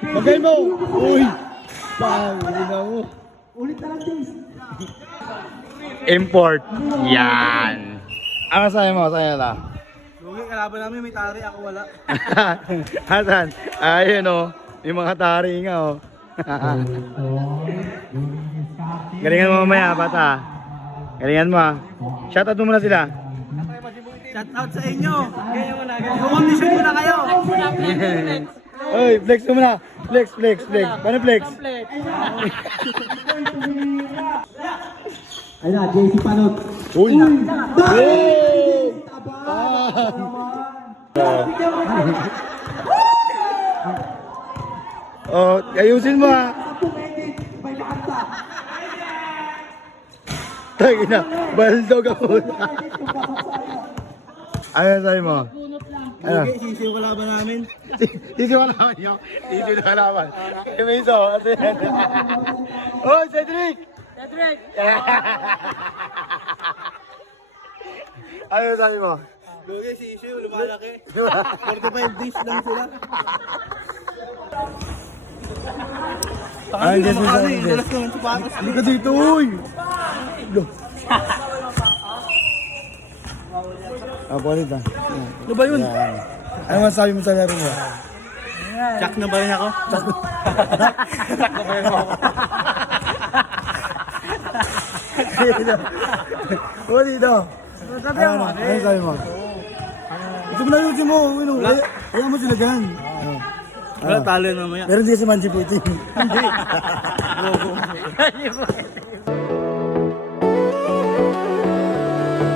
Bagay mo! Uy! Pangin na mo. Ulit na lang, Jace. Import. Yan. Ano sa'yo mo? Sa'yo na. Lugi, kalaban namin may tari, ako wala. Hasan. Ayun o. Yung mga tari nga o. Galingan mo mamaya, bata. Galingan mo ah. Shoutout mo muna sila. Shout out sa inyo. Ganyan mo na. Kumondisyon mo na kayo. Oy, flex mo muna. Flex. Paano flex? Ayun na, JC Panot. Uy! Oh, ayusin mo ah. Tagina, baldog ako. Ano sabi mo? Ano? Okay, sisi yung kalaban namin. Sisi mo naman yun. Sisi mo naman. Emiso, ito yan. Oh, Cedric! Ano sabi mo? Lugi, sisi yung lumalaki. 45 days lang sila. Ay, Jess, Dalas naman sapatos. Hindi ka dito, uy! Palit ah. Ano ba yun? Ano masabi mo sa laro mo? Jack na ba rin ako? Jack na ba rin ako? Dito. Ano sabi mo? Ito mo na yung mo. Ayaw mo sila dyan. Wala, talo na mamaya. Pero hindi si Manji Putin. Hindi.